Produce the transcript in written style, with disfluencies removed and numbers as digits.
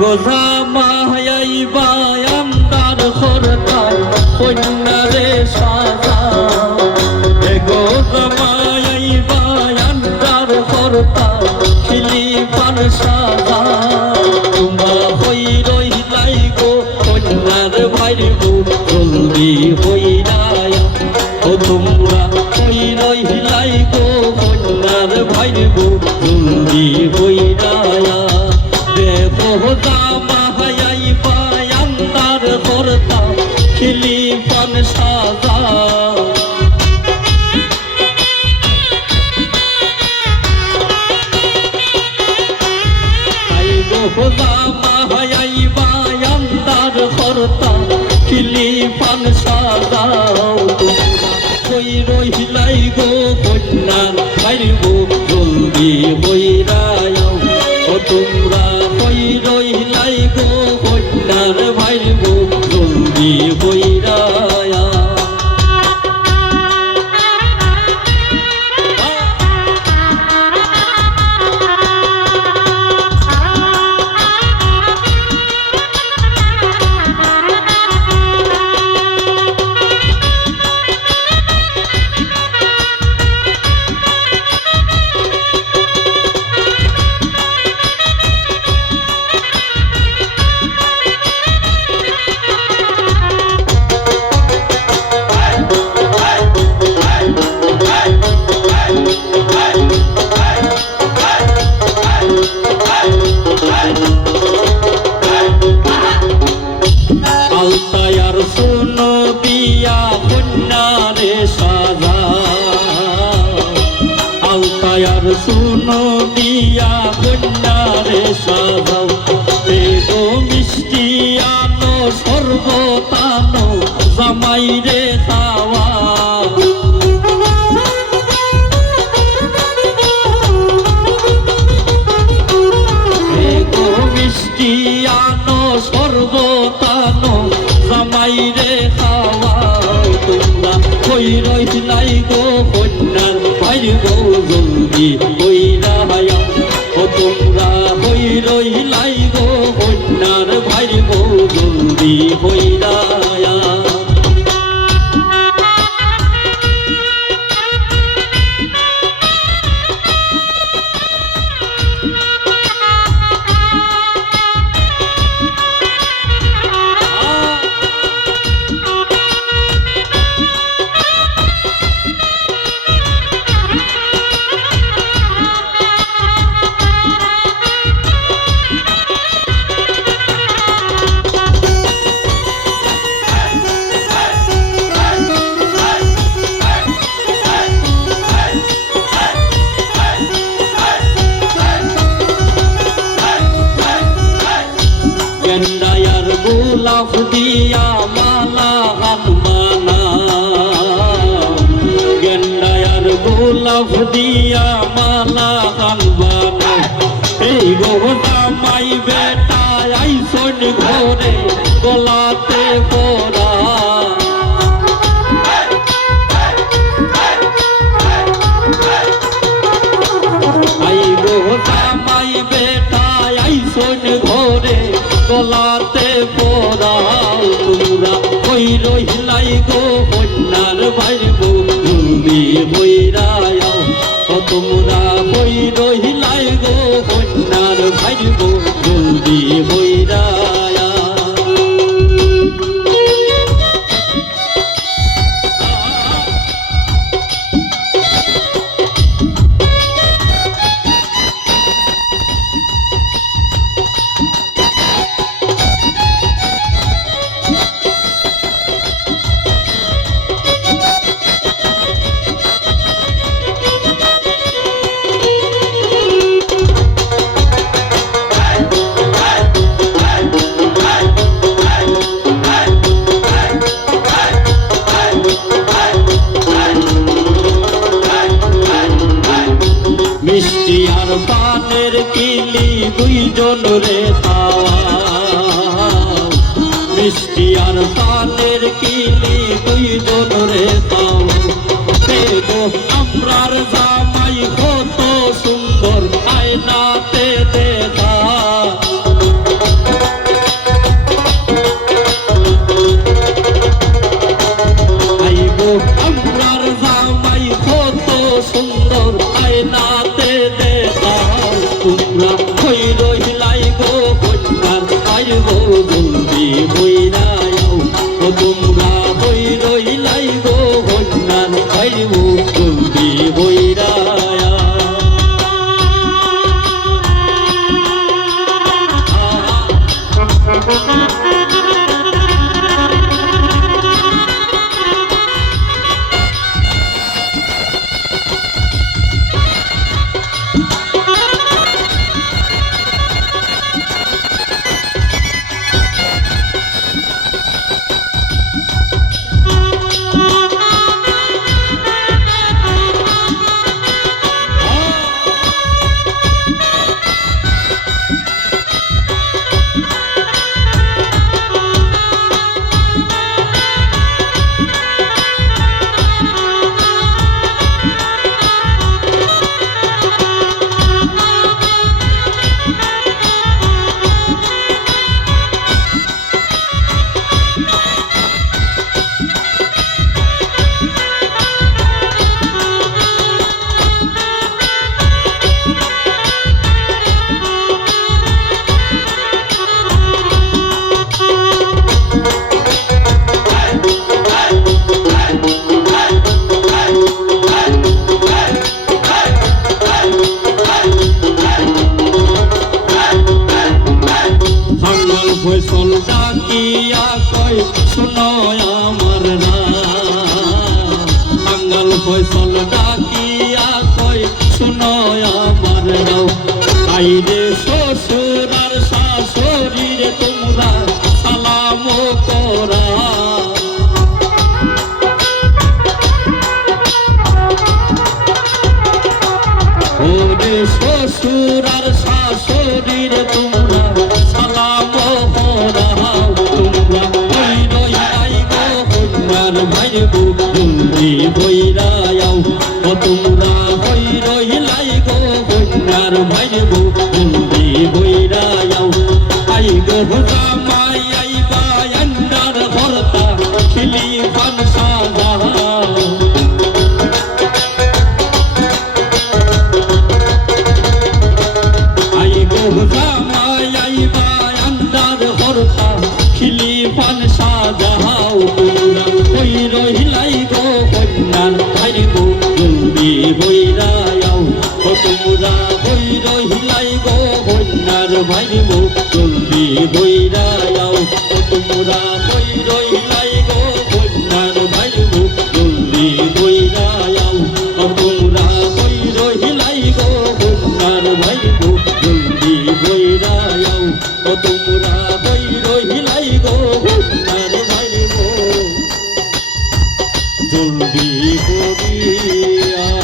গোজা মাহাই বায়ান্দার খরতা কন্যারে সাজা গোজা মাহাই বায়ান্দার খরতা খিলিফান সাজা তোমরা হই রইলাই গো কন্যার ভাইরে গো জলদি হইরায় ও তোমরা হই রইলাই গো কন্যার ভাইরে গো জলদি হইরায় গোজা মাহাই বায়ান্দার খরতা খিলিফান সাজা গোজা মাহাই বায়ান্দার খরতা খিলিফান সাজা কই রহিলাই গো কন্যার ভাইরে গো জলদি হইরায় ও তোমরা কই রহিলাই গো কন্যার ভাইরে গো জলদি হইরায় আলতায়ার শুনো দিয়া কন্যারে সাজা আলতায়ার শুনো দিয়া কন্যারে সাজাও এগো মিষ্টি আনো সর্বতানো জামাইরে খাওয়া এগো মিষ্টি আনো সর্বতানো জামাইরে খাওয়া তোমরা কই রইলাই গো কন্যার ভাইরে গো জলদি হইরায় ও তোমরা কই রইলাই গো কন্যার ভাইরে গো জলদি হইরায় গেন্ডায়ার গোলাপ দিয়া মালা হানমানা গেন্ডায়ার গোলাপ দিয়া মালা হানমানা এই গোজা মাই বেটা আইসন ঘরে গলাতে পরা আই গোজা মাই বেটা আইসন ঘরে গলাতে পরাও তোমরা কই রহিলাই গো কন্যার ভাইরে গো জলদি হইরায় ও তোমরা কই রহিলাই গো কন্যার ভাইরে গো জলদি হইরায় মিষ্টি আর পানের কিলি দুইজন রে খাওয়া মিষ্টি আর পানের কিলি দুইজন রে খাওয়া দেখো আমরার জামাই কত সুন্দর আয়নাতে দেখা কন্যার ভাই গো জলদি বইরায়াও ও তোমরা বই রইলাই গো কন্যার ভাই গো জলদি বইরায়া ফসল ডাকিয়া কয় শুনো আমার বাঙ্গাল ফসল ডাকিয়া কয় শুনো আমার রাও আইরে শ্বশুর আর শাশুড়ির তোমরা সালাম করা ওরে শ্বশুর আর শাশুড়ির তোমরা সালাম করাও তোমরা বই রইলাই গো কন্যার ভাই গো জলদি বইরায়াও ও তোমরা বই রইলাই গো কন্যার ভাই গো জলদি বইরায়াও আই গো জামাই আইবা আন্ডার ভরতা খিলি পান সাজাও খিলি পান সাজাও তোমরা ওই রহিলাই গো কন্যার ভাই গো জলদি বইরায়াও ও তোমরা ওই রহিলাই গো কন্যার ভাই গো জলদি বইরায়াও ও তোমরা ওই রহিলাই গো কন্যার ভাই গো জলদি বইরায়াও ও তোমরা ওই রহিলাই গো কন্যার ভাই গো জলদি বইরায়াও ও তোমরা ওই রহিলাই গো কন্যার ভাই গো জলদি বইরায়াও।